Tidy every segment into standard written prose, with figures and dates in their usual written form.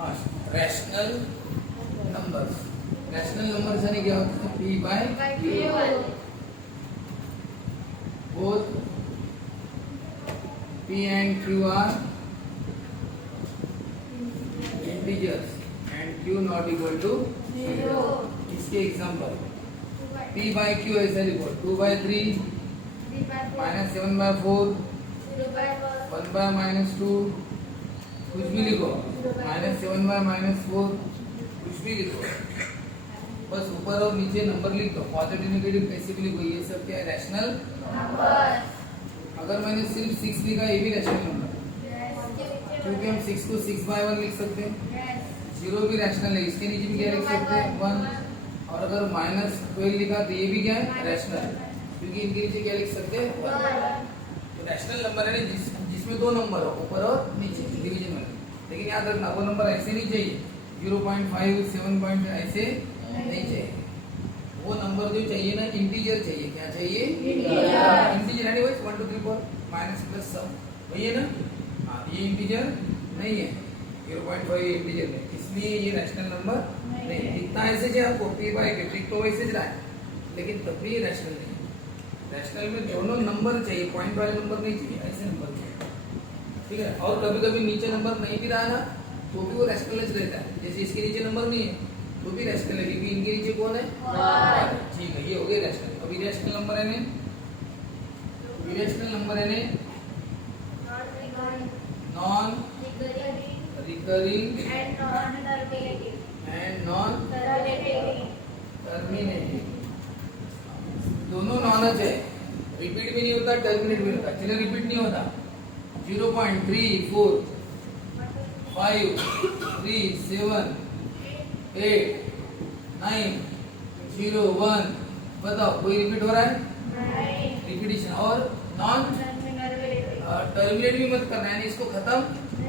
हाँ, rational numbers. Rational numbers यानी क्या होता है? P by Q। Both P and Q are integers and Q not equal to 0। इसके एग्जाम्पल P by Q ऐसा लिखो 2 by 3 minus 7 by 4 1 by minus 2 कुछ भी लिखो minus 7 by minus 4 कुछ भी लिखो, बस ऊपर और नीचे नंबर लिख दो। पॉजिटिव नेगेटिव कैसे भी लिखो, ये सब क्या है? Rational number. अगर मैंने सिर्फ 6 लिखा ये भी रैशनल नंबर, क्योंकि हम 6 को 6 by 1 लिख सकते हैं। 0 भी रैशनल है, इसके नीचे भी क्या लिख सकते हैं? 1। और अगर -12 लिखा तो ये भी क्या है? रैशनल, क्योंकि इनके नीचे क्या लिख सकते हैं? 1। तो रैशनल नंबर है जिसमें दो नंबर हो, ऊपर और नीचे, डिवीजन में। लेकिन याद रखना वो नंबर ऐसे नहीं चाहिए 0.5 7 ऐसे नहीं चाहिए। वो नंबर जो चाहिए ना इंटीजर चाहिए। क्या चाहिए? इंटीजर यानी वही 1 2 3 4 माइनस प्लस सब वही है ना। हाँ, ये इंटीजर नहीं है, 0.5 इंटीजर नहीं, इसलिए ये रैशनल नंबर नहीं। दिखता ऐसे चाहिए आपको P by Q, ट्रिक तो वैसे रहा है, लेकिन तब भी ये रैशनल नहीं है। रैशनल में दोनों नंबर चाहिए, पॉइंट वाले नंबर नहीं चाहिए, ऐसे नंबर चाहिए, ठीक है। और कभी कभी नीचे नंबर नहीं भी रहा ना तो भी वो रैशनल रहता है। जैसे इसके नीचे नंबर नहीं है तो भी रैशनल है, क्योंकि इनके नीचे कौन है? ठीक है, ये हो गया रैशनल। अब इरेशनल नंबर है ने, इरेशनल नंबर है ने non recurring and non terminating. दोनों नॉन है, रिपीट भी नहीं होता, टर्मिनेट भी नहीं होता। चलिए रिपीट नहीं होता। 0.3 4 5 3 7 8 9 0 1। बताओ कोई रिपीट हो रहा है? रिपीटिशन। और नॉन टर्मिनेट भी मत करना, यानी इसको खत्म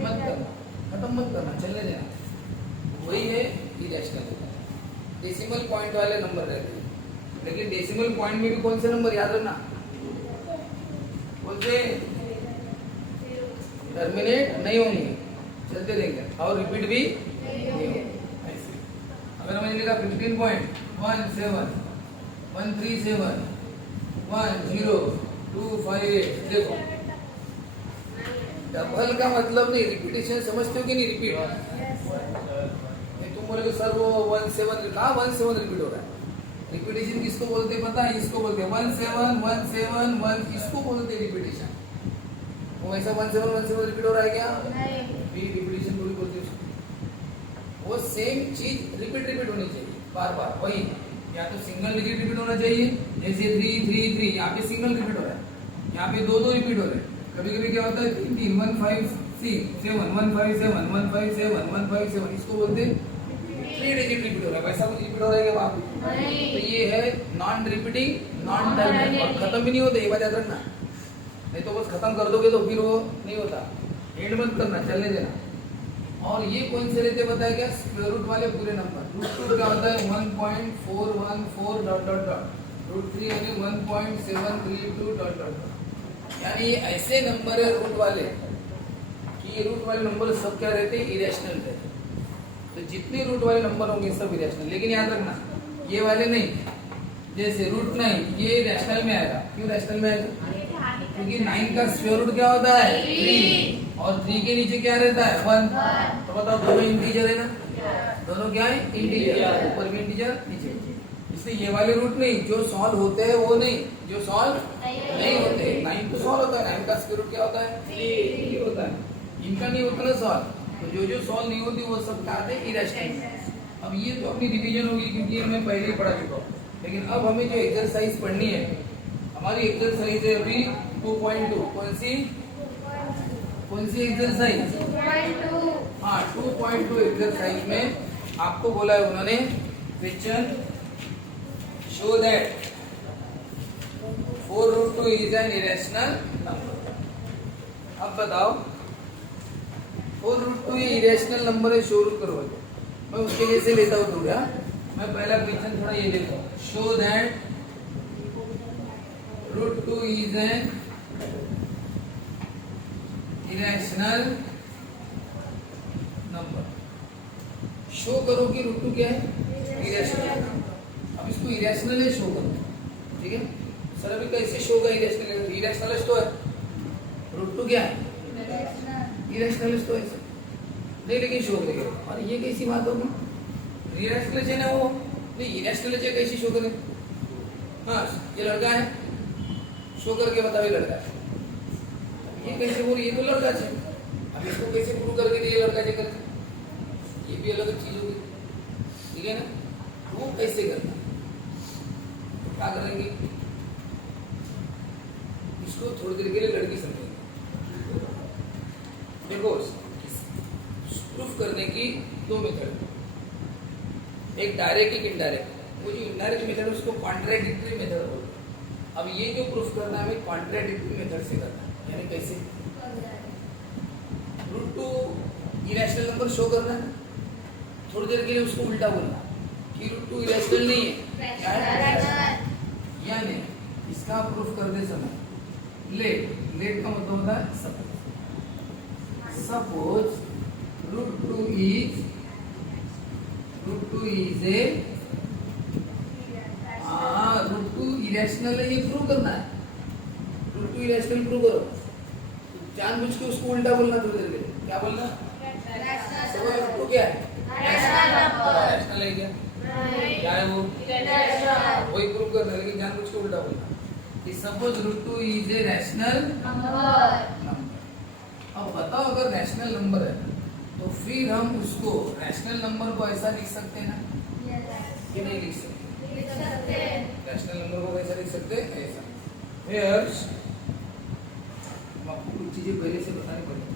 मत करना, चलने देना। वही है इरेशनल। डेसिमल पॉइंट वाले नंबर रहते हैं, लेकिन डेसिमल पॉइंट में भी कौन से नंबर याद रखना? कौन से? टर्मिनेट नहीं होंगे, चलते रहेंगे, और रिपीट भी नहीं होंगे। अगर मैंने लिखा 15.17 137 10 देखो डबल का मतलब नहीं, रिपीटेशन समझते हो कि नहीं? रिपीट तुम बोले सर वो 17 लिखा, 17 रिपीट हो रहा है। रिपीटेशन किसको बोलते हैं पता है? इसको बोलते हैं 17 17 1, इसको बोलते हैं रिपीटेशन। वो ऐसा 17 रिपीट हो रहा है क्या? नहीं, रिपीटेशन थोड़ी बोलते हैं उसको। वो सेम चीज रिपीट होनी चाहिए बार बार, वही। या तो सिंगल डिजिट रिपीट होना चाहिए, जैसे 3 3 3, यहाँ पे सिंगल रिपीट हो रहा है, यहाँ पे 2 2 रिपीट हो रहे हैं। कभी कभी क्या होता है 3 3 1 5 7 1 5 7 1 5 7 1 5 7, इसको बोलते हैं 3 डिजिट रिपीट हो रहा है। वैसा कुछ रिपीट हो रहा है क्या बाप? तो ये है नॉन रिपीटिंग नॉन टर्मिनेटिंग। खत्म भी नहीं होते, ये बात याद रखना, नहीं तो बस खत्म कर दोगे तो फिर वो नहीं होता। एंड मत करना, चलने देना। और ये कौन से रहते बताया क्या? स्क्वायर रूट वाले पूरे नंबर। रूट क्या होता है? 1.414 डॉट डॉट डॉट। रूट 3 यानी 1.732 डॉट डॉट डॉट। यानी ये ऐसे नंबर है रूट वाले कि ये रूट वाले नंबर सब क्या रहते हैं? इरेशनल रहते हैं। तो जितने रूट वाले नंबर होंगे सब इरेशनल, लेकिन याद रखना ये वाले नहीं। जैसे रूट 9 ये रैशनल में आएगा। क्यों रैशनल में आएगा? क्योंकि 9 का स्क्वायर रूट क्या होता है? 3, और 3 के नीचे क्या रहता है? 1। तो बताओ दोनों इंटीजर है ना? दोनों क्या है? इंटीजर। ऊपर भी इंटीजर, नीचे। इसलिए ये वाले रूट नहीं, जो सॉल्व होते हैं वो नहीं, जो सॉल्व नहीं होते। 9 तो सॉल्व होता है, 9 का स्क्वायर रूट क्या होता है? 3 होता है। इनका नहीं होता ना सॉल्व, तो जो सॉल्व नहीं होती वो सब क्या आते हैं? इरेशनल। अब ये तो अपनी रिवीजन होगी, क्योंकि ये मैं पहले ही पढ़ा चुका हूँ। लेकिन अब हमें जो एक्सरसाइज पढ़नी है, हमारी एक्सरसाइज है अभी 2.2। कौन सी एक्सरसाइज? 2.2। हाँ, 2.2 एक्सरसाइज में आपको बोला है उन्होंने question show that 4√2 is an irrational number. अब बताओ 4√2 ये इरेशनल नंबर है, शो करो। मैं उसके जैसे लेता हूँ थोड़ा। मैं पहला क्वेश्चन थोड़ा ये लेता हूँ। Show that √2 is an irrational number. Show करो कि रूट टू क्या है, इरेशनल। अब इसको इरेशनल शो करो, ठीक है सर। अभी कैसे शो होगा इरेशनल? इरेशनल तो है, रूट टू क्या है, इरेशनल तो है नहीं, लेकिन शो करेगा। और ये कैसी बात होगी, इरेशनल है ना वो, नहीं इरेशनल है कैसी शो करे? हाँ ये लड़का है, शो करके बताओ ये लड़का है। ये कैसे बोल, ये तो लड़का है, अब इसको कैसे प्रूव करके ये लड़का है करते? ये भी अलग चीज होगी, ठीक है ना। वो कैसे करना, तो क्या करेंगे, इसको थोड़ी देर के लिए लड़की समझेंगे। देखो प्रूफ करने की दो मेथड, एक डायरेक्ट एक इनडायरेक्ट। वो जो इनडायरेक्ट मेथड है उसको कॉन्ट्राडिक्टरी मेथड बोलते हैं। अब ये जो प्रूफ करना है हमें कॉन्ट्राडिक्टरी मेथड से करना है, यानी कैसे, root two irrational number show करना है, थोड़ी देर के लिए उसको उल्टा बोलना कि रूट टू इरेशनल नहीं है, क्या है, यानी इसका प्रूफ करते समय लेट का मतलब होता है suppose root two is a root two irrational है, ये प्रूव करना है। रूट टू इरेशनल प्रूव करो, जानबूझ के उसको उल्टा बोलना थोड़ी देर के लिए, क्या बोलना, रूट टू क्या है, रैशनल है क्या है वो, वही प्रूव करना है, लेकिन जानबूझ के उल्टा बोलना कि suppose root two is a rational number. अब बताओ अगर रैशनल नंबर है तो फिर हम उसको रैशनल नंबर को ऐसा लिख सकते हैं ना, कि नहीं लिख सकते? रैशनल नंबर को कैसा लिख सकते हैं, ऐसा। फिर आपको कुछ चीजें पहले से बतानी पड़ेगी,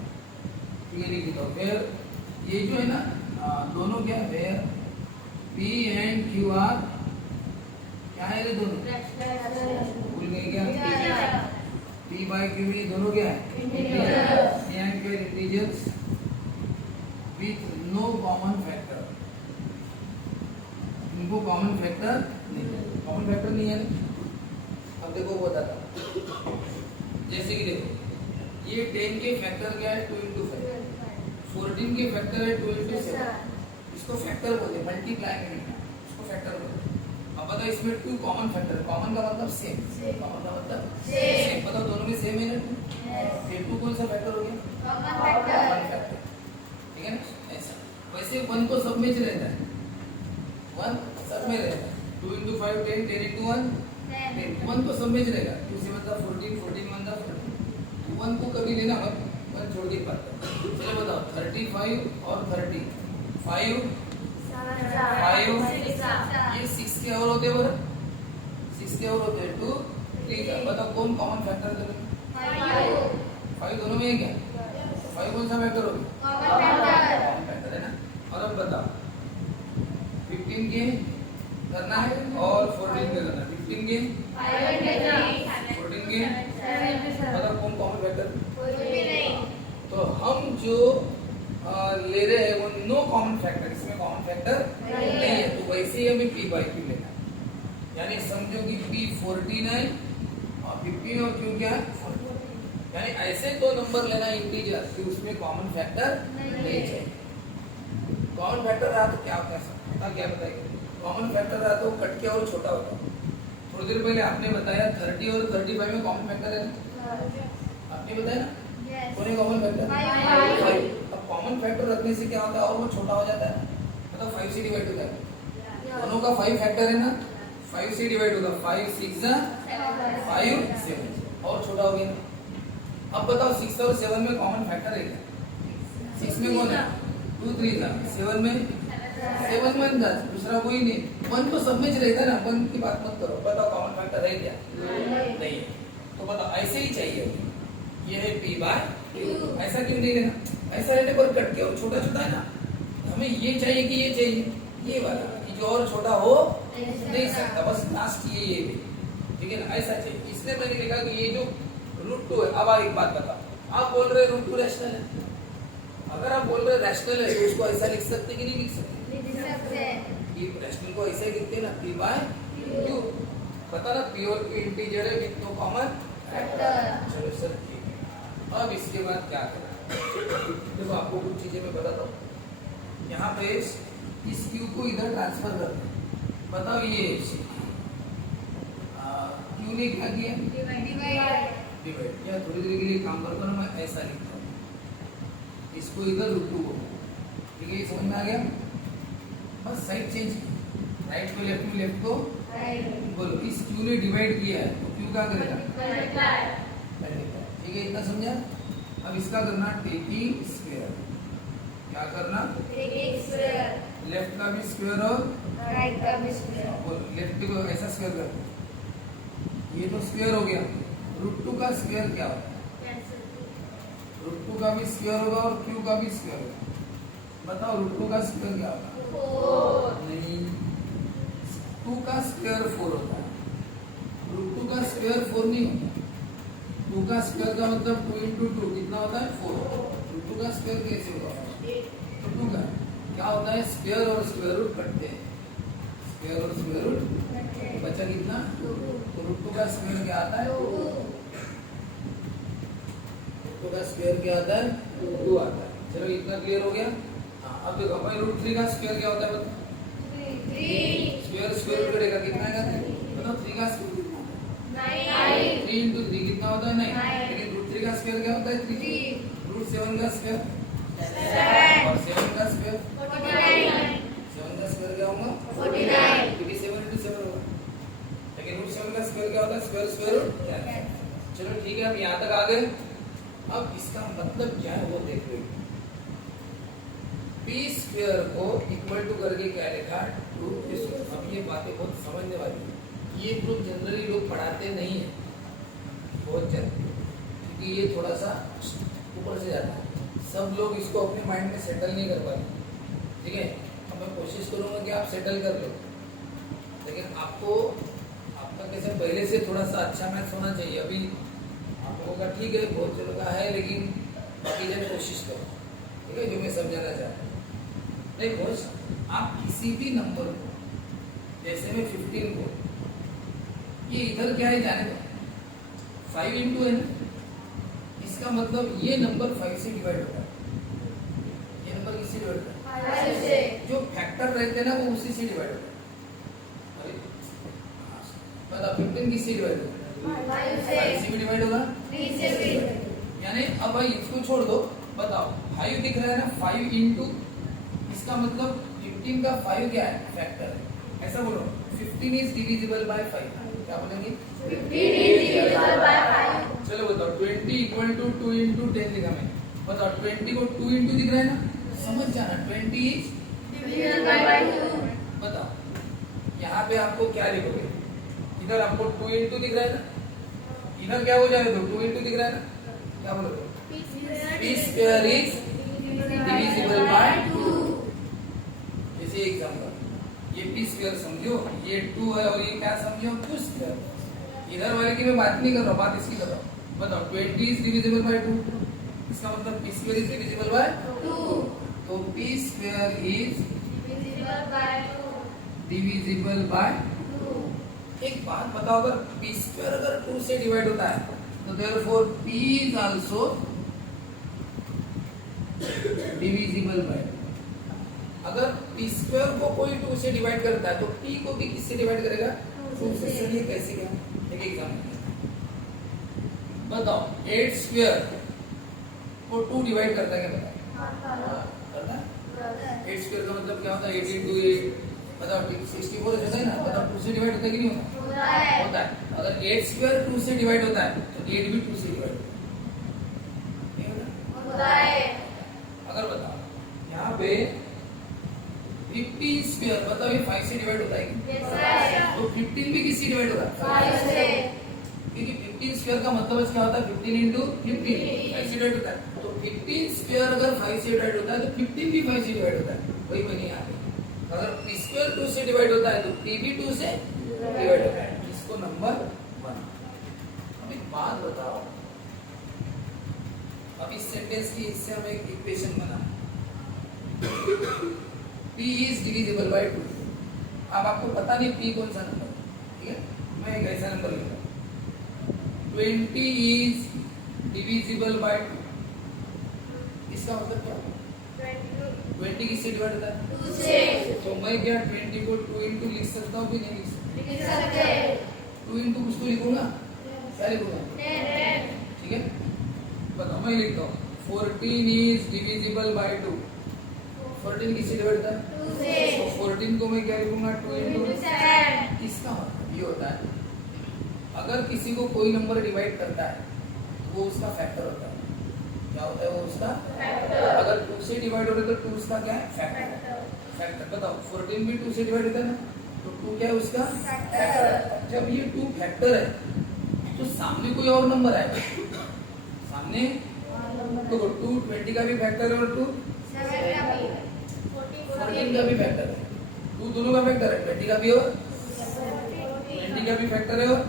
ये लिख देता हूँ। फिर ये जो है ना दोनों क्या है, पी एंड क्यू आर क्या है, ये दोनों भूल गए क्या, पी बाई क्यू ये दोनों क्या है, integers with no common factor. इनको कॉमन फैक्टर नहीं, कॉमन फैक्टर नहीं है। अब देखो वो बताता हूं, जैसे कि देखो ये 10 के फैक्टर क्या है, 2 into 5, 14 के फैक्टर है 2 into 7, इसको फैक्टर बोलते हैं, मल्टीप्लाई करना, इसको फैक्टर बोलते हैं। अब बताओ इसमें 2 कॉमन फैक्टर, कॉमन का मतलब सेम, कॉमन का मतलब सेम, बताओ दोनों में सेम है ना, फिर 2 कौन सा फैक्टर हो गया, कॉमन फैक्टर, ठीक है ना। ऐसा वैसे 1 तो सब में ही रहता है, 1 सब में रहेगा, 2 into 5 10, 10 into 1 10, 1 तो सब में ही रहेगा, 2 से मतलब 14, 14 1 दा 14, 1 को कभी लेना मत, 1 छोड़ के बात करो। चलो बताओ 35 और 30, 5 ये 6 के और होते हैं, 6 के और होते हैं 2 3, बताओ कौन कॉमन फैक्टर है, 5 दोनों में है क्या, 5 कौन सा फैक्टर होगा, कॉमन फैक्टर है ना। और अब बताओ 15 के करना है और 14 के करना है, 15 के 14 के, मतलब कौन कॉमन फैक्टर, तो हम जो ले रहे हैं वो नो कॉमन फैक्टर, इसमें कॉमन फैक्टर नहीं है, तो वैसे ही हमें पी बाई क्यू लेना है, यानी समझो कि पी 14 है और 15 और क्यू क्या है 14, यानी ऐसे दो नंबर लेना इंटीजर कि उसमें कॉमन फैक्टर नहीं चाहिए। कॉमन फैक्टर रहा तो क्या होता है, क्या बताइए, कॉमन फैक्टर रहा तो कट के और छोटा होता। थोड़ी देर पहले आपने बताया 30 और 35 में कॉमन फैक्टर है ना, आपने बताया ना, कौन है कॉमन फैक्टर, 5। अब कॉमन फैक्टर रखने से क्या होता है, और वो छोटा हो जाता है, मतलब 5 से डिवाइड होता है, दोनों का 5 फैक्टर है ना, 5 से डिवाइड होगा, 5 6 5 7 और छोटा हो गया। अब बताओ 6 और 7 में कॉमन फैक्टर है क्या, 6 में कौन है 2 3 7 में 7 1 10, दूसरा कोई नहीं, 1 तो सब में रहेगा ना, 1 की बात मत करो। बताओ कॉमन फैक्टर है क्या, नहीं है, तो बताओ ऐसे ही चाहिए, ये है पी बाय क्यू, ऐसा क्यों नहीं लेना, ऐसा लेने पर कट के और छोटा छोटा है ना, हमें ये चाहिए कि ये चाहिए, ये वाला कि जो और छोटा हो नहीं सकता, बस लास्ट ये भी, ठीक है ना, ऐसा चाहिए। इसलिए मैंने लिखा कि ये जो √2 है। अब एक बात बताओ, आप बोल रहे √2 रैशनल है, अगर आप बोल रहे रैशनल है तो उसको ऐसा लिख सकते कि नहीं लिख सकते, ये रैशनल को ऐसे लिखते ना, पी बाय क्यू, पता ना पी और क्यू इंटीजर है विद नो कॉमन फैक्टर। चलो सर ठीक है, अब इसके बाद क्या करना, देखो आपको कुछ चीजें मैं बताता हूँ। यहाँ पे इस क्यू को इधर ट्रांसफर कर दे। बताओ ये क्यू ने क्या किया? डिवाइड किया। थोड़ी देर के लिए काम करता हूँ मैं, ऐसा लिखता हूँ, इसको इधर रूट 2 को, ठीक है? ये समझ में आ गया? बस साइड चेंज, राइट को लेफ्ट में, लेफ्ट को बोलो। इस क्यू ने डिवाइड किया है तो क्यू क्या करेगा? ठीक है, इतना समझा? अब इसका करना टेकिंग स्क्वायर। क्या करना? लेफ्ट का भी स्क्वायर और राइट का भी स्क्वायर। बोलो, लेफ्ट को ऐसा स्क्वायर कर, ये तो स्क्वायर हो गया। रूट 2 का स्क्वायर क्या होता है? रूट 2 का भी स्क्वायर होगा और क्यू का भी स्क्वायर होगा। बताओ रूट 2 का स्क्वायर क्या होता है? 4। नहीं, 2 का स्क्वायर 4 होता है। रूट 2 का स्क्वायर 4 नहीं होता। 2 का स्क्वायर का मतलब 2 इंटू 2 कितना होता है? 4। रूट 2 का स्क्वायर कैसे होगा? तो 2 का क्या होता है? स्क्वायर और स्क्वायर रूट कटते हैं, स्क्वायर और स्क्वायर रूट बचा कितना? तो रूट 2 का स्क्वायर क्या आता है? रूट 2 का स्क्वायर क्या आता है? 2 आता है। चलो इतना क्लियर हो गया। हाँ, अब देखो भाई रूट 3 का स्क्वायर क्या होता है? बताओ। 3 स्क्वायर स्क्वायर रूट करेगा कितना आएगा? बताओ 3 का स्क्वायर कितना होता है? 9। 3 इंटू 3 कितना होता है? 9। लेकिन रूट 3 का स्क्वायर क्या होता है? 3। रूट 7 का स्क्वायर 7। और 7 का स्क्वायर 49। 7 का स्क्वायर क्या होगा? 49। क्योंकि 7 इंटू 7 होगा। लेकिन रूट 7 का स्क्वायर क्या होता है? Square square root. चलो ठीक है, हम यहाँ तक आ गए। अब इसका मतलब क्या है वो देख लो। पी स्क्वायर को इक्वल टू करके क्या लिखा? 2। अब ये बातें बहुत समझने वाली है। ये ग्रुप जनरली लोग पढ़ाते नहीं है बहुत जल्दी, क्योंकि ये थोड़ा सा ऊपर से जाता है। सब लोग इसको अपने माइंड में सेटल नहीं कर पाते, ठीक है? अब मैं कोशिश करूंगा कि आप सेटल कर लो, लेकिन आपको आपका कैसे पहले से थोड़ा सा अच्छा मैथ्स होना चाहिए। अभी आप लोगों का ठीक है, बहुत लोगों का है, लेकिन बाकी जन कोशिश करो, ठीक है? जो मैं समझाना चाहता हूँ, देखो आप किसी भी नंबर को, जैसे मैं 15 को, ये इधर क्या है जाने दो, 5 इंटू है, इसका मतलब ये नंबर 5 से डिवाइड होता है। ये नंबर किससे डिवाइड होता है? 5 से। जो फैक्टर रहते हैं ना वो उसी से डिवाइड होता है। अरे बता, 15 किससे डिवाइड होता है? 5 से। 5 से भी डिवाइड होगा, 3 से भी। यानी अब भाई इसको छोड़ दो। बताओ 5 दिख रहा है ना, 5 इंटू, इसका मतलब 15 का 5 क्या है? फैक्टर है। ऐसा बोलो 15 इज डिविजिबल बाय 5। क्या बोलेंगे? 15 is divisible by 5. चलो बताओ 20 इक्वल टू 2 इंटू 10 लिखा मैंने। बताओ 20 को 2 इंटू दिख रहा है ना, समझ जाना 20 इज Divisible by 2. बताओ यहाँ पे आपको क्या लिखोगे? इधर आपको 2 इंटू दिख रहा है ना, इधर क्या हो जाएगा? 2 इंटू दिख रहा है ना, क्या बोलोगे? P square is divisible by 2। जैसे एग्जांपल, ये पी स्क्वायर समझो, ये 2 है और ये क्या समझो? 2 स्क्वायर। इधर वाले की मैं बात नहीं कर रहा हूँ, बात इसकी कर रहा हूँ। बताओ 20 इज डिविजिबल बाय 2, इसका मतलब P square is divisible by 2। तो P square is Divisible by 2. Divisible by 2. एक बात बताओ, अगर पी स्क्वायर अगर 2 से डिवाइड होता है तो therefore P is also divisible by. अगर पी स्क्वायर को कोई 2 से डिवाइड करता है तो पी को भी किससे डिवाइड करेगा? 2 से। चलिए कैसे क्या? एक एग्जांपल बताओ, 8 स्क्वायर को 2 डिवाइड करता है क्या? बताओ करता है? 8 स्क्वायर का मतलब क्या होता है? 8 इंटू 8 बताओ 64 होता है ना। बताओ 2 से डिवाइड होता है कि नहीं होता? होता है। अगर 8 स्क्वायर 2 से डिवाइड होता है तो 8 भी 2 से डिवाइड होता है। अगर बताओ यहाँ पे 15 स्क्वायर, बताओ ये 5 से डिवाइड होता है कि? तो 15 भी किससे डिवाइड होता है? 5 से। क्योंकि 15 स्क्वायर का मतलब क्या होता है? 15 इंटू 15 5 से डिवाइड होता है। तो 15 स्क्वायर अगर 5 से डिवाइड होता है तो 15 भी 5 से डिवाइड होता है। वही मैंने यहाँ पे, अगर पी स्क्वायर 2 से डिवाइड होता है तो पी भी 2 से डिवाइड होता है। इसको नंबर 1। अब एक बात बताओ, अब इस सेंटेंस की इससे हमें एक इक्वेशन बना, P is divisible by 2। अब आपको पता नहीं P कौन सा नंबर, ठीक है? मैं एक ऐसा नंबर लिखता हूँ, 20 is divisible by 2। इसका मतलब क्या? 20 किससे डिवाइड होता है? 2 से तो मैं क्या 20 को 2 इंटू लिख सकता हूँ कि नहीं लिख सकता? लिख सकते हैं 2 इंटू कुछ तो लिखूंगा, क्या लिखूंगा? 10 ठीक है, बताओ मैं लिखता हूँ 14 इज डिविजिबल बाय 2। 14 किससे डिवाइड होता है? 2 से तो 14 को मैं क्या लिखूंगा? 2 इंटू 7 इसका मतलब ये होता है अगर किसी को कोई नंबर डिवाइड करता है तो वो उसका फैक्टर होता है। क्या होता है वो उसका? अगर 2 से डिवाइड हो रहा है तो 2 उसका क्या है? फैक्टर। फैक्टर बताओ 14 भी 2 से डिवाइड होता है ना, तो 2 क्या है उसका? फैक्टर। अब जब ये 2 फैक्टर है तो सामने कोई और नंबर आएगा, सामने तो 2 20 का भी फैक्टर है और 2 14 का भी फैक्टर है, 2 दोनों का फैक्टर है, 20 का भी और 20 का भी फैक्टर है और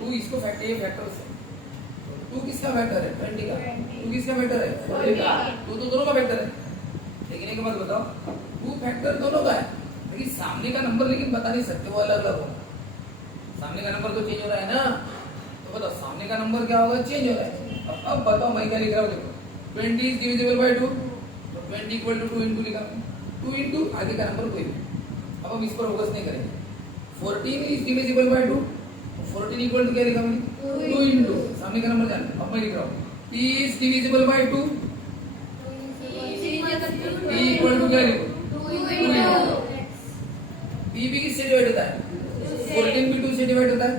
2 इसको फैक्टर, ये फैक्टर से 2 किसका फैक्टर है? 20 का। 2 किसका फैक्टर है? 14 का। 2 तो दोनों का फैक्टर है। लेकिन एक बात बताओ 2 फैक्टर दोनों का है लेकिन सामने का नंबर लेकिन बता नहीं सकते, वो अलग अलग होगा। सामने का नंबर तो चेंज हो रहा है ना, तो बताओ सामने का नंबर क्या होगा? चेंज हो रहा है। अब बताओ मैं क्या लिख रहा हूँ, देखो 20 इज डिविजिबल बाय 2 तो 20 इक्वल टू 2 इंटू लिखा, 2 इंटू आगे का नंबर कोई नहीं। अब हम इस पर फोकस नहीं करेंगे। 14 is divisible by 2 14 equal to क्या लिखा मैंने? 2 इंटू सामने का नंबर जाना। अब मैं लिख रहा हूँ p is divisible by 2, p equal to क्या लिखो? 2 इंटू p भी किससे डिवाइड होता है? 14 भी 2 से डिवाइड होता है,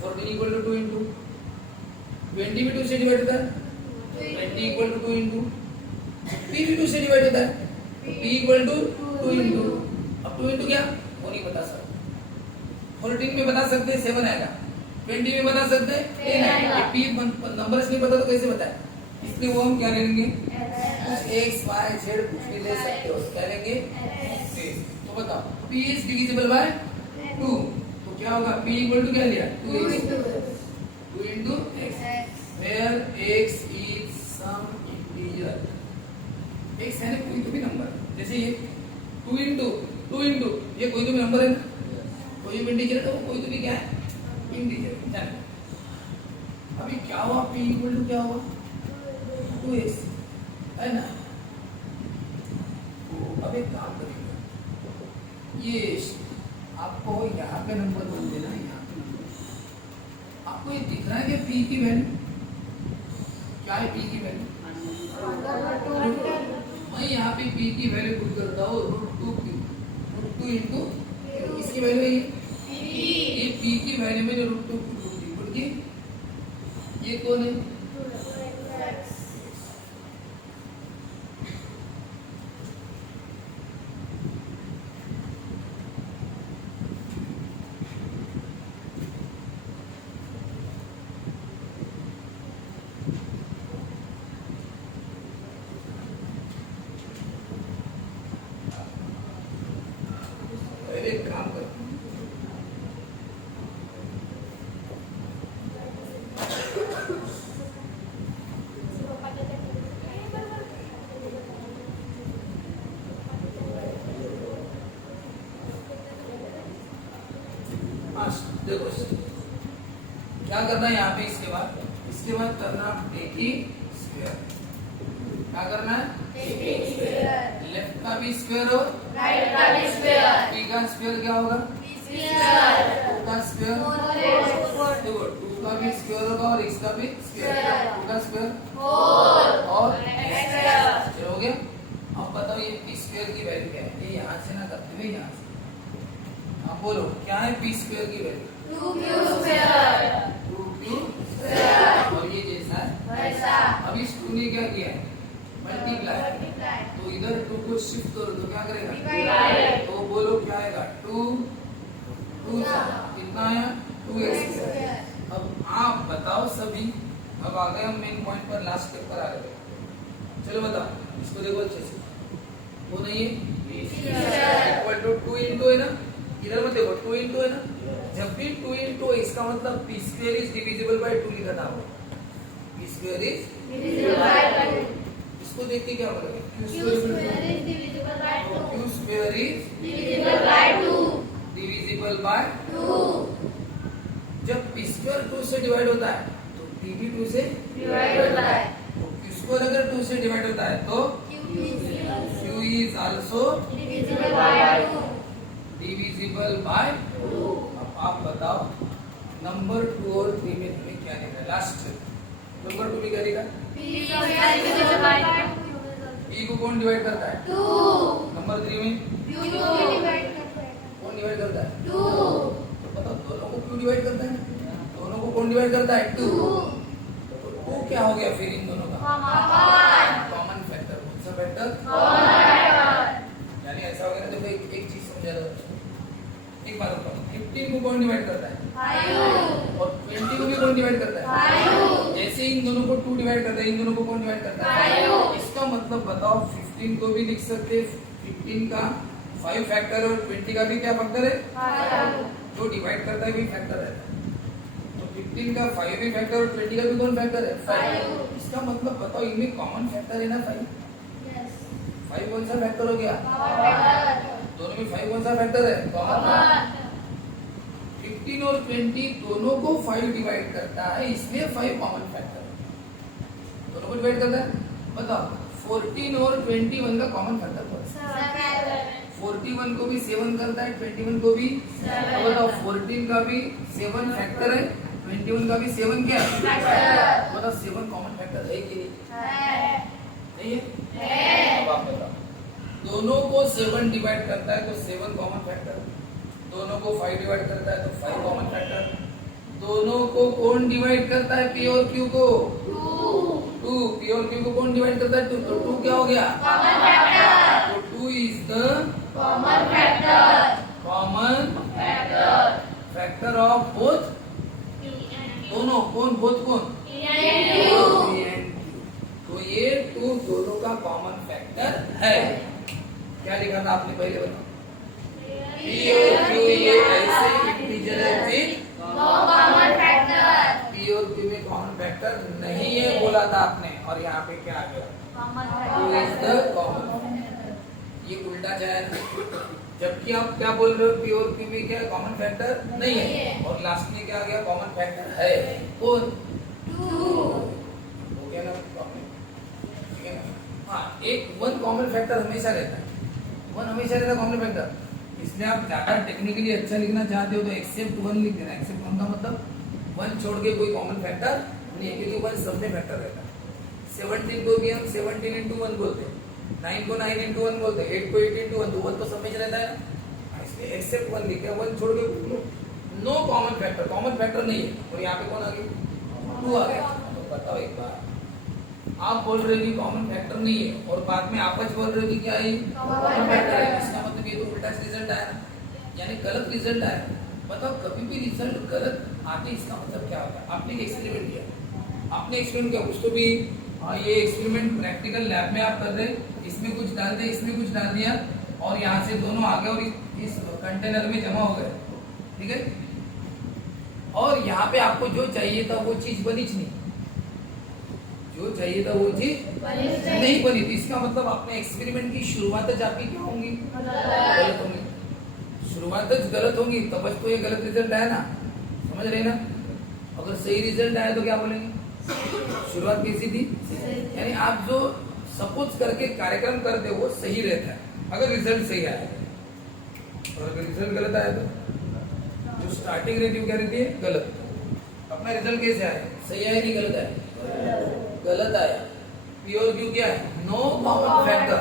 14 इक्वल टू 2 इंटू 20 भी 2 से डिवाइड होता है, 20 इक्वल टू 2 इंटू p भी 2 से डिवाइड होता है, तो p इक्वल टू 2 इंटू। अब 2 इंटू क्या वो नहीं बता सकते, 14 में बता सकते हैं 7 आएगा, 20 में बता सकते हैं 10 आएगा। ये p नंबर्स नहीं पता तो कैसे बताए? इसलिए वो हम क्या लेंगे? कुछ x y z कुछ भी ले सकते हो, क्या लेंगे? तो बताओ p इज डिविजिबल बाय 2 तो क्या होगा? p इक्वल टू क्या लिया? 2 into x where x is some integer. x है ना कोई तो भी नंबर, जैसे ये 2 इंटू ये कोई तो भी नंबर है ना, कोई भी इंटीजर है तो वो कोई तो भी क्या है? इंटीजर। अभी क्या हुआ? p इक्वल टू क्या हुआ? 2x है ना। तो अब एक काम करेंगे, ये आपको यहाँ पे नंबर बोल देना, यहाँ पे नंबर आपको ये दिख रहा है कि p की वैल्यू क्या है? p की वैल्यू मैं यहाँ पे p की वैल्यू पुट करता हूँ √2 इंटू इसकी वैल्यू ये p की वैल्यू में जो √2 पुट की, ये कौन है? एक काम कर, देखो क्या करना है यहाँ पे, इसके बाद करना a स्क्वायर। क्या करना है? लेफ्ट का भी स्क्वायर और राइट का भी स्क्वायर p का स्क्वायर क्या होगा? 2 का स्क्वायर, देखो 2 का भी स्क्वायर होगा और x का भी स्क्वायर, 2 का स्क्वायर और चलो हो गया। अब बताओ ये p स्क्वायर की वैल्यू क्या है? ये यहाँ से ना करते हुए यहाँ से आप बोलो क्या है p स्क्वायर की वैल्यू? 2q स्क्वायर 2q और ये जैसा है वैसा। अब इस 2 ने क्या किया है? मल्टीप्लाई। तो इधर 2 को शिफ्ट करो तो क्या करेगा? डिवाइड। तो बोलो क्या आएगा? 2 कितना आया? 2x। अब आप बताओ सभी, अब आ गए हम मेन पॉइंट पर, लास्ट स्टेप पर आ गए। चलो बताओ इसको देखो अच्छे से, वो नहीं है इक्वल टू 2 इंटू है ना, इधर मत देखो 2 इंटू है ना, जब भी 2 इंटू इसका मतलब p square is divisible by 2 लिखा था, p square is divisible by 2 इसको देख के क्या बोलोगे? q square is divisible by 2 q square is divisible by 2 divisible by 2 जब p स्क्वायर 2 से डिवाइड होता है तो p भी 2 से डिवाइड होता है, तो q स्क्वायर अगर 2 से डिवाइड होता है तो q is also divisible by 2. Divisible by 2। अब आप बताओ नंबर 2 और 3 में तुम्हें क्या देगा? लास्ट नंबर 2 में क्या देगा? P is divisible by 2. p को कौन डिवाइड करता है? 2. नंबर 3 में Q को divide करता है. कौन डिवाइड करता है? 2. तो बताओ दोनों को क्यों डिवाइड करता है? दोनों को कौन डिवाइड करता है? 2। तो क्या हो गया फिर इन दोनों का? Common factor. कौन सा फैक्टर? यानी ऐसा हो गया ना, देखो एक चीज समझा दो। एक बात बताओ, 15 को कौन डिवाइड करता है? 5. और 20 को भी कौन डिवाइड करता है? 5. जैसे इन दोनों को 2 डिवाइड करता है, इन दोनों को कौन डिवाइड करता है? 5. इसका मतलब बताओ 15 को भी लिख सकते, 15 का 5 फैक्टर और 20 का भी क्या फैक्टर है? 5. जो डिवाइड करता है वही फैक्टर है। तो 15 का 5 भी फैक्टर और 20 का भी कौन फैक्टर है? 5। इसका मतलब बताओ इनमें कॉमन फैक्टर है ना 5। Yes. 5 कौन सा फैक्टर हो गया? दोनों में 5 कौन सा फैक्टर है? कॉमन। 15 और 20 दोनों को 5 डिवाइड करता है, इसलिए 5 कॉमन फैक्टर है। दोनों को डिवाइड करता है। बताओ 14 और 21 का कॉमन फैक्टर कौन सा? 41 को भी 7 करता है, 21 को भी। अब बताओ 14 का भी 7 फैक्टर है, 21 का भी 7 क्या है? बताओ 7 कॉमन फैक्टर है कि नहीं? नहीं है? अब आप बताओ दोनों को 7 डिवाइड करता है तो 7 कॉमन फैक्टर, दोनों को 5 डिवाइड करता है तो 5 कॉमन फैक्टर, दोनों को कौन डिवाइड करता है? P और Q को 2। P और Q को कौन डिवाइड करता है? 2। तो 2 क्या हो गया? तो 2 is the Common factor. Common factor of both. दोनों कौन? बोथ कौन? P and Q। तो ये 2 दोनों का कॉमन फैक्टर है। क्या लिखा था आपने पहले बताओ? P और Q ये ऐसे इंटीजर है with No common factor. P और Q में कॉमन फैक्टर नहीं है बोला था आपने, और यहाँ पे क्या आ गया? Common 2 is the common. ये उल्टा जाए ना, जबकि आप क्या बोल रहे हो? P और Q में क्या कॉमन फैक्टर नहीं है, और लास्ट में क्या आ गया? कॉमन फैक्टर है। कौन? 2. हो गया ना प्रॉब्लम? ठीक है ना? हाँ, एक 1 कॉमन फैक्टर हमेशा रहता है, 1 हमेशा रहता है कॉमन फैक्टर। इसलिए आप ज्यादा टेक्निकली अच्छा लिखना चाहते हो तो एक्सेप्ट 1 लिख देना। एक्सेप्ट 1 का मतलब 1 छोड़ के कोई कॉमन फैक्टर नहीं है, क्योंकि 1 सब में फैक्टर रहता है। 17 को भी हम 17 into 1 बोलते हैं, 9 को 9 into 1 बोलते हैं, 8 को 8 into 1, तो 1 तो सब में रहता है ना। इसलिए एक्सेप्ट 1 लिखा है, 1 छोड़ के no common factor, common factor नहीं है। और यहाँ पे कौन आ गया? 2 आ गया। तो बताओ एक बार, आप बोल रहे हो कि कॉमन फैक्टर नहीं है, और बाद में आप बोल रहे हो कि क्या है? कॉमन फैक्टर है। इसका मतलब ये तो उल्टा रिजल्ट आया ना, यानी गलत रिजल्ट आया। बताओ कभी भी रिजल्ट गलत आते इसका मतलब क्या होता है? आपने एक एक्सपेरिमेंट किया, आपने एक्सपेरिमेंट किया, कुछ तो भी ये एक्सपेरिमेंट प्रैक्टिकल लैब में आप कर रहे, इसमें कुछ डाल दे, इसमें कुछ डाल दिया, और यहाँ से दोनों आ गए और इस कंटेनर में जमा हो गए। ठीक है? और यहाँ पे आपको जो चाहिए था वो चीज बनी नहीं, जो चाहिए था वो चीज नहीं बनी थी। इसका मतलब आपने एक्सपेरिमेंट की शुरुआत आपकी क्या होंगी? गलत होंगी। शुरुआत गलत होंगी तब तो ये गलत रिजल्ट आया ना। समझ रहे ना? अगर सही रिजल्ट आया तो क्या बोलेंगे? शुरुआत कैसी थी? यानी आप जो सपोज करके कार्यक्रम करते हो वो सही रहता है अगर रिजल्ट सही आया, और अगर रिजल्ट गलत आया तो जो स्टार्टिंग रहती है क्या रहती है? गलत। अपना रिजल्ट कैसे आया? सही आया नहीं गलत आया? गलत आया। P और Q क्या है? नो कॉमन फैक्टर,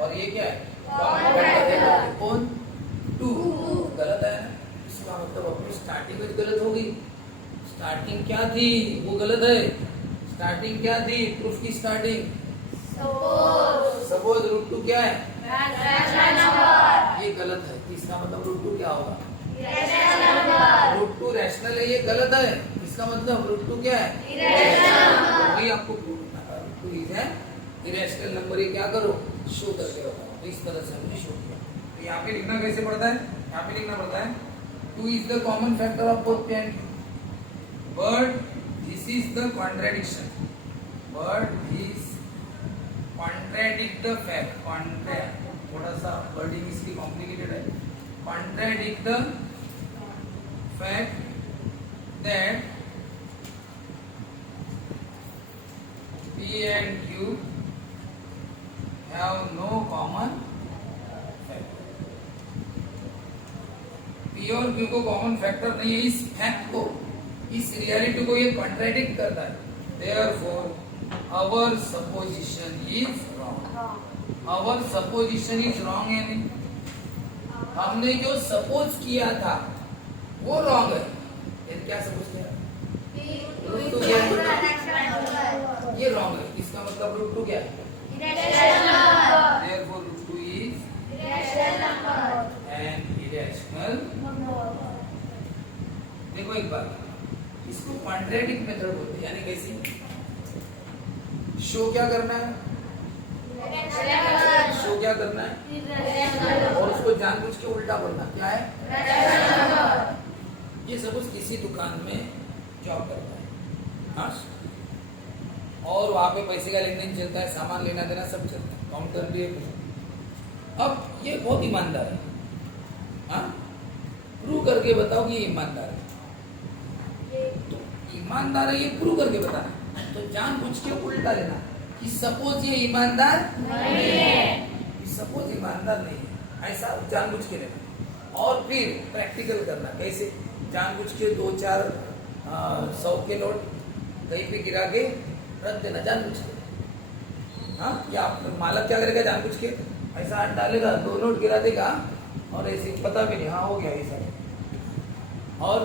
और ये क्या है? Common factor. कौन? 2। गलत आया ना, इसका मतलब अपनी स्टार्टिंग में गलत होगी। स्टार्टिंग क्या थी वो गलत है। स्टार्टिंग क्या थी? प्रूफ की स्टार्टिंग सपोज √2 क्या है? ये गलत है, इसका मतलब √2 क्या होगा? √2 रैशनल है, ये गलत है, इसका मतलब √2 क्या है? वही आपको प्रूव करना है। √2 इज एन इरेशनल नंबर। ये क्या करो? शो करके बताओ। तो इस तरह से हमने शो किया। तो यहाँ पे लिखना कैसे पड़ता है? यहाँ पे लिखना पड़ता है 2 is the common factor of both P and Q, but this is the contradiction, but this contradict the fact, थोड़ा सा वर्डिंग इसकी कॉम्प्लिकेटेड है। contradict the fact that P P and Q have no common factor. P और Q को common factor नहीं है, इस fact को, इस रियलिटी को ये कॉन्ट्रैडिक्ट करता है. Therefore, our supposition is wrong. Our supposition is wrong है नहीं. हमने जो सपोज किया था वो रॉन्ग है. क्या सपोज किया? रूट 2 क्या है? ये रॉन्ग है. इसका मतलब रूट 2 क्या है? Therefore, root 2 is an irrational. देखो एक बात, इसको कॉन्ट्रैडिक्ट मेथड बोलते हैं. यानी कैसी? शो क्या करना है? शो क्या करना है? और उसको जानबूझ के उल्टा बोलना. क्या है? ये सपोज किसी दुकान में जॉब करता है, हाँ, और वहां पे पैसे का लेन देन चलता है, सामान लेना देना सब चलता है, काउंटर भी है. अब ये बहुत ईमानदार है, हाँ, प्रूव करके बताओ कि ये ईमानदार है. तो ईमानदार है ये प्रूव करके बताना. तो जानबूझ के उल्टा लेना कि सपोज ये ईमानदार नहीं है, सपोज ईमानदार नहीं है, ऐसा जानबूझ के लेना. और फिर प्रैक्टिकल करना. कैसे? जानबूझ के 2-4 100 के नोट कहीं पे गिरा के रख देना जानबूझ के. हाँ, या मालक क्या करेगा? जानबूझ के ऐसा हाथ डालेगा, 2 नोट गिरा देगा और ऐसे पता भी नहीं, हाँ हो गया ऐसा. और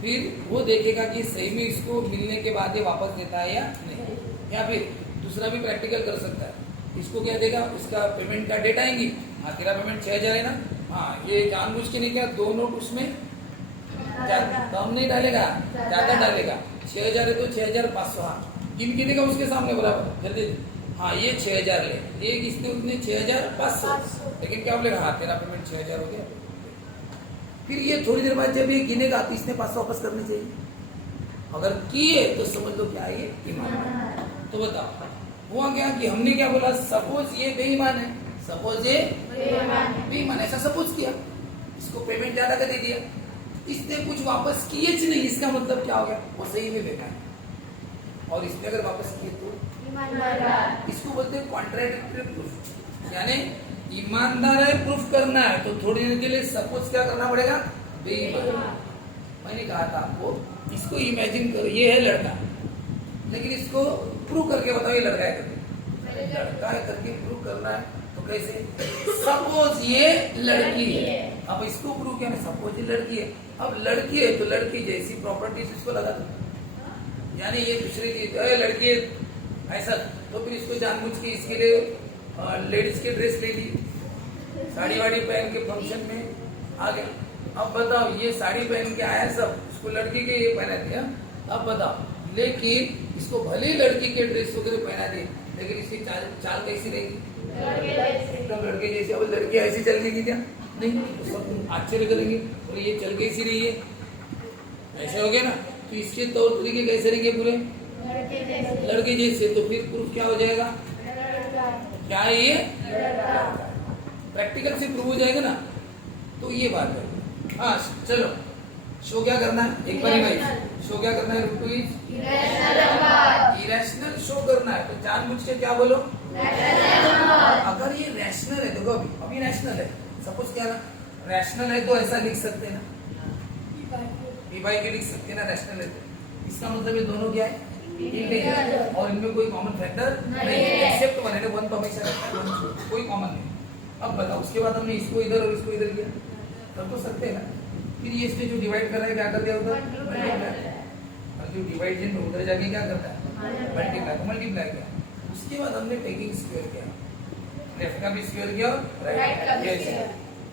फिर वो देखेगा कि सही में इसको मिलने के बाद ये वापस देता है या नहीं. या फिर दूसरा भी प्रैक्टिकल कर सकता है. इसको क्या देगा? इसका पेमेंट का डेट आएंगी. हाँ, तेरा पेमेंट 6,000 है ना. हाँ, ये जानबूझ के नहीं क्या 2 नोट उसमें कम नहीं डालेगा, ज्यादा डालेगा. 6,000 है तो 6,500. हाँ, गिन गिनेगा उसके सामने बराबर. जल्दी, हाँ ये 6,000 ले, एक इसने उसने 6,500. लेकिन क्या बोलेगा? हाँ तेरा पेमेंट 6,000 हो गया. फिर ये थोड़ी देर बाद जब ये गिनेगा तो इसने 500 वापस करनी चाहिए. अगर किए तो समझ लो क्या है, ये ईमान. तो बताओ हुआ क्या कि हमने क्या बोला? सपोज ये बेईमान है, सपोज ये बेईमान, ऐसा सपोज किया, इसको पेमेंट ज्यादा कर दे दिया, इसने कुछ वापस किए च नहीं. इसका मतलब क्या हो गया? वो सही में बेकार है. और इसने अगर वापस किए तो इसको बोलते हैं कॉन्ट्रैडिक्टरी प्रूफ. यानी ईमानदार है, प्रूफ करना है तो थोड़ी देर के लिए सपोज क्या करना पड़ेगा? बेईमान. मैंने कहा था आपको, इसको इमेजिन करो ये है लड़का, लेकिन इसको प्रूव करके बताओ ये लड़का है करके. लड़का है करके प्रूव करना है तो कैसे? सपोज ये लड़की है. अब इसको प्रूव किया ना, सपोज ये लड़की है. अब लड़की है तो लड़की जैसी प्रॉपर्टीज इसको लगा दो. यानी ये दूसरी चीज लड़की है ऐसा, तो फिर इसको जानबूझ के इसके लिए लेडीज की ड्रेस ले ली, साड़ी वाड़ी पहन के फंक्शन में आ गया. अब बताओ ये साड़ी पहन के आया सब, इसको लड़की के ये पहना दिया. अब बताओ, लेकिन इसको भले ही लड़की के ड्रेस वगैरह पहना दिए, लेकिन इसकी चाल कैसी रहेगी? एकदम लड़के जैसी. अब लड़की ऐसी चल रही क्या? नहीं, तो सब आश्चर्य करेंगे और ये चल कैसी रही है, ऐसे हो गया ना. तो इसके तौर तरीके कैसे रहेंगे? पूरे लड़के जैसे. तो फिर प्रूफ क्या हो जाएगा? क्या है ये? प्रैक्टिकल से प्रूव हो जाएगा ना. तो ये बात है. हाँ चलो, शो क्या करना है? एक बार भाई शो क्या करना है? रूट 2 इज इरेशनल शो करना है. तो जानबूझ के क्या बोलो? अगर ये रैशनल है, देखो अभी रैशनल है, सपोज क्या ना रैशनल है तो ऐसा लिख सकते हैं ना, P by Q लिख सकते हैं ना रैशनल है तो. इसका मतलब ये दोनों क्या है? इंटीजर, और इनमें कोई कॉमन फैक्टर नहीं है, एक्सेप्ट 1 है. 1 तो हमेशा रहता है, 1 कोई कॉमन नहीं. अब बताओ, उसके बाद हमने इसको इधर और इसको इधर किया, कर तो सकते हैं ना. फिर ये इसने जो डिवाइड कर रहा है क्या कर दिया उधर? मल्टीप्लाई. और जो डिवाइड में उधर जाके क्या करता है? मल्टीप्लाई. तो मल्टीप्लाई किया. उसके बाद हमने टेकिंग स्क्वायर किया, लेफ्ट का भी स्क्वायर किया और राइट का भी स्क्वायर.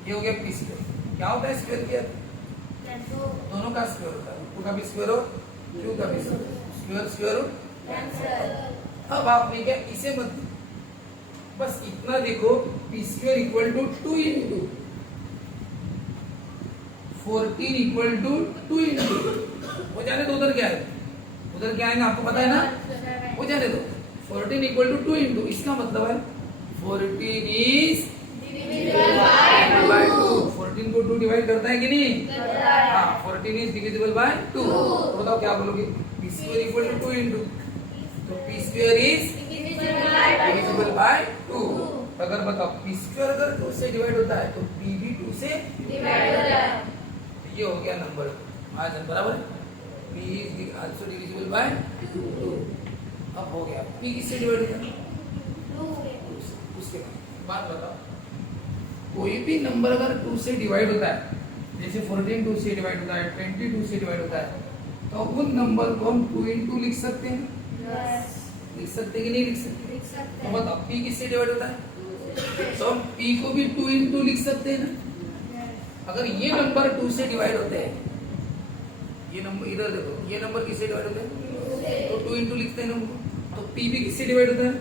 ये हो गया पी स्क्वायर. क्या होता है स्क्वायर किया? दोनों का स्क्वायर होता है. टू का भी स्क्वायर हो, क्यू का भी स्क्वायर, स्क्वायर रूट. अब आपने क्या इसे मत, बस इतना देखो, p square equal to 2 into 14 equal to 2 into. हो जाने दो. उधर क्या है? उधर क्या आएगा आपको पता है ना? हो जाने दो. 14 इक्वल टू 2 इंटू, इसका मतलब है 14 इज डिविजिबल बाय 2. 14 को 2 डिवाइड करता है कि नहीं? हाँ, 14 इज डिविजिबल बाय 2. तो बताओ क्या बोलोगे? P square equal to 2 into तो P square is Divisible by divisible by 2। अगर बताओ पी स्क्वायर अगर 2 से डिवाइड होता है तो पी भी 2 से Divide होता है। ये हो गया नंबर आज बराबर P is also divisible by 2। अब हो गया पी किससे डिवाइड होता है? उसके बाद बताओ कोई भी नंबर अगर 2 से डिवाइड होता है जैसे 14 2 से डिवाइड होता है 20 2 से डिवाइड होता है तो उन नंबर को हम 2 into लिख सकते हैं Yes. लिख सकते हैं कि नहीं लिख सकते? लिख सकते तो हैं। बताओ p किससे डिवाइड होता है तो हम p को भी 2 into लिख सकते हैं ना। Yes. अगर ये नंबर 2 से डिवाइड होते हैं ये नंबर इधर देखो ये नंबर किससे डिवाइड होते हैं तो 2 into लिखते हैं ना उनको। तो p भी किससे डिवाइड होता है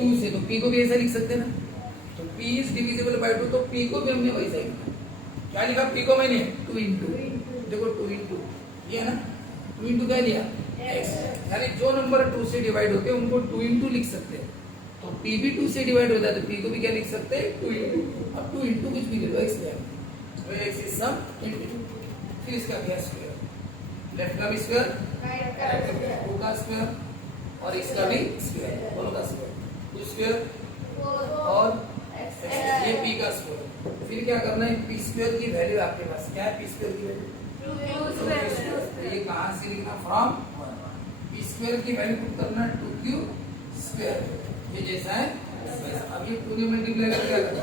2 से तो p को भी ऐसा लिख सकते हैं ना। तो p इज डिविजिबल बाय 2 तो p को भी हमने वैसा ही लिखा। क्या लिखा p को मैंने 2 into देखो 2 into ये है ना 2 into क्या लिया x यानी जो नंबर 2 से डिवाइड होते हैं उनको 2 into लिख सकते हैं। तो p भी 2 से डिवाइड होता है तो p को भी क्या लिख सकते हैं 2 into। अब 2 into कुछ भी ले लो x ले तो x इज सम into फिर इसका क्या स्क्वायर लेफ्ट का भी स्क्वायर Right राइट का का 2 का स्क्वायर और इसका भी स्क्वायर दोनों का स्क्वायर 2 स्क्वायर और ये p का स्क्वायर। फिर क्या करना है p स्क्वायर की वैल्यू आपके पास क्या है p स्क्वायर की वैल्यू तो ये कहाँ से लिखना फ्रॉम p स्क्वायर की वैल्यू पुट करना 2q स्क्वायर ये जैसा है वैसा। अब ये 2 ने मल्टीप्लाई करके क्या करना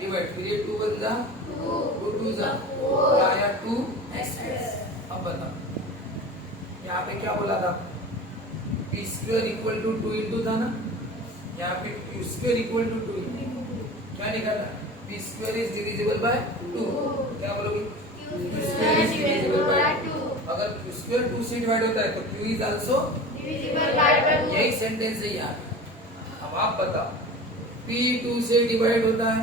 डिवाइड फिर ये 2 बन जा 2 2 जा क्या आया 2x। अब बताओ यहाँ पे क्या बोला था p square equal to 2 into था ना यहाँ पे q स्क्वायर इक्वल टू 2 क्या लिखा था p square is divisible by 2 क्या बोलोगे q square is divisible by 2। अगर q स्क्वायर 2 से डिवाइड होता है तो q is also Divisible by 2. यही सेंटेंस है यहाँ। अब आप बताओ p 2 से डिवाइड होता है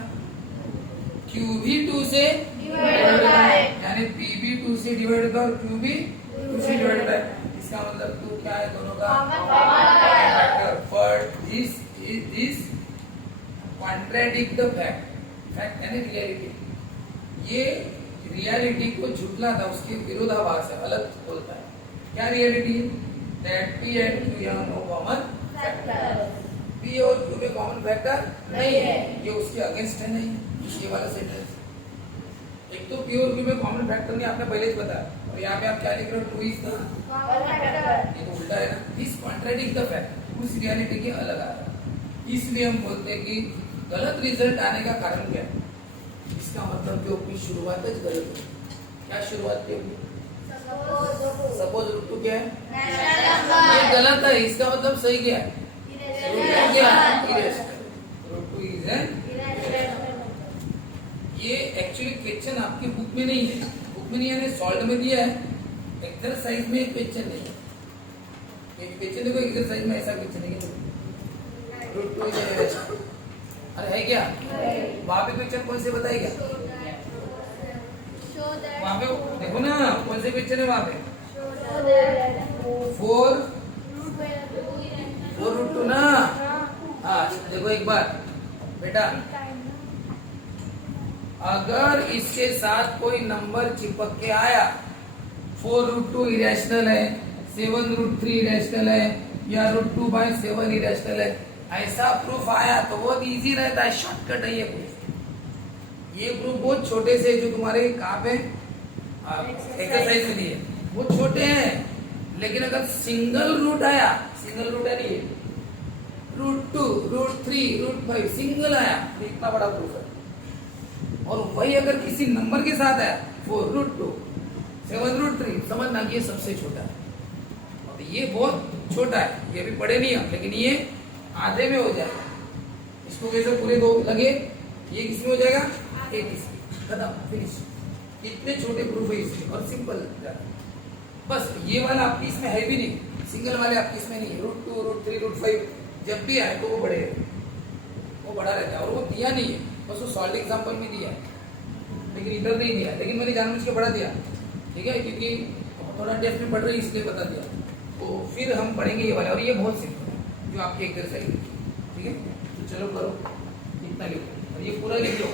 q भी 2 से Divide होता है। यानी p भी 2 से डिवाइड होता है और q भी 2 से डिवाइड होता है। इसका मतलब 2 क्या है दोनों का Common factor but this contradict the fact यानी रियलिटी ये रियलिटी को झुटलाता उसके विरोधाभास है अलग बोलता है। क्या रियलिटी है दैट p and q यहाँ नो कॉमन factor. p और q में कॉमन फैक्टर नहीं है ये उसके अगेंस्ट है नहीं ये वाला सेंटेंस। एक तो p और q में कॉमन फैक्टर नहीं आपने पहले ही बताया और यहाँ पे आप क्या लिख रहे हो 2 इज द Common factor. ये तो उल्टा है ना दिस कॉन्ट्राडिक्ट द फैक्ट उस रियलिटी के अलग आ रहा है। इसलिए हम बोलते हैं कि गलत रिजल्ट आने का कारण क्या है इसका मतलब कि अपनी शुरुआत ही गलत है। क्या शुरुआत की सपोज रूट 2 क्या है Natural ये number. गलत है इसका मतलब सही क्या है रूट 2 क्या है इरेशनल रूट 2 इज एन ये एक्चुअली क्वेश्चन आपकी बुक में नहीं है बुक में नहीं है सॉल्व में दिया है एक्सरसाइज में क्वेश्चन नहीं है। एक क्वेश्चन देखो एक्सरसाइज में ऐसा क्वेश्चन है रूट 2 इज एन इरेशनल अरे है क्या वहां पे क्वेश्चन कौन से बताएगा Show that. वहां पे देखो ना कौन से क्वेश्चन है वहां पे Show that. 4 Root by 2 is 4 root 2 ना हाँ देखो एक बार बेटा अगर इसके साथ कोई नंबर चिपक के आया 4 रूट 2 इरेशनल है 7 रूट 3 इरेशनल है या रूट 2 बाय 7 इरेशनल है ऐसा प्रूफ आया तो बहुत इजी रहता है शॉर्टकट है ये प्रूफ बहुत छोटे से जो तुम्हारे कहाँ पे एक्सरसाइज में दिए वो छोटे हैं लेकिन अगर सिंगल रूट आया सिंगल रूट है नहीं रूट 2 रूट 3 रूट 5 सिंगल आया तो इतना बड़ा प्रूफ है। और वही अगर किसी नंबर के साथ आया 4 रूट 2 7 रूट 3 समझना कि ये सबसे छोटा है और ये बहुत छोटा है ये भी पढ़े नहीं हम लेकिन ये आधे में हो जाएगा। इसको कैसे पूरे दो लगे ये किसमें हो जाएगा एक इसमें खत्म फिनिश। इतने छोटे प्रूफ है इसमें और सिंपल बस ये वाला आपकी इसमें है भी नहीं सिंगल वाले आपकी इसमें नहीं रूट 2 रूट 3 रूट 5 जब भी आए तो वो बढ़ेगा वो बढ़ा रहता है और वो दिया नहीं है बस वो सॉल्व एग्जाम्पल में दिया है लेकिन इधर नहीं दिया लेकिन मैंने जानबूझ के बढ़ा दिया ठीक है क्योंकि थोड़ा टेस्ट में पढ़ रही इसलिए बता दिया। तो फिर हम पढ़ेंगे ये वाला और ये बहुत सिंपल है जो आपकी एक्सरसाइज ठीक है। तो चलो करो इतना लिखो और ये पूरा लिख लो।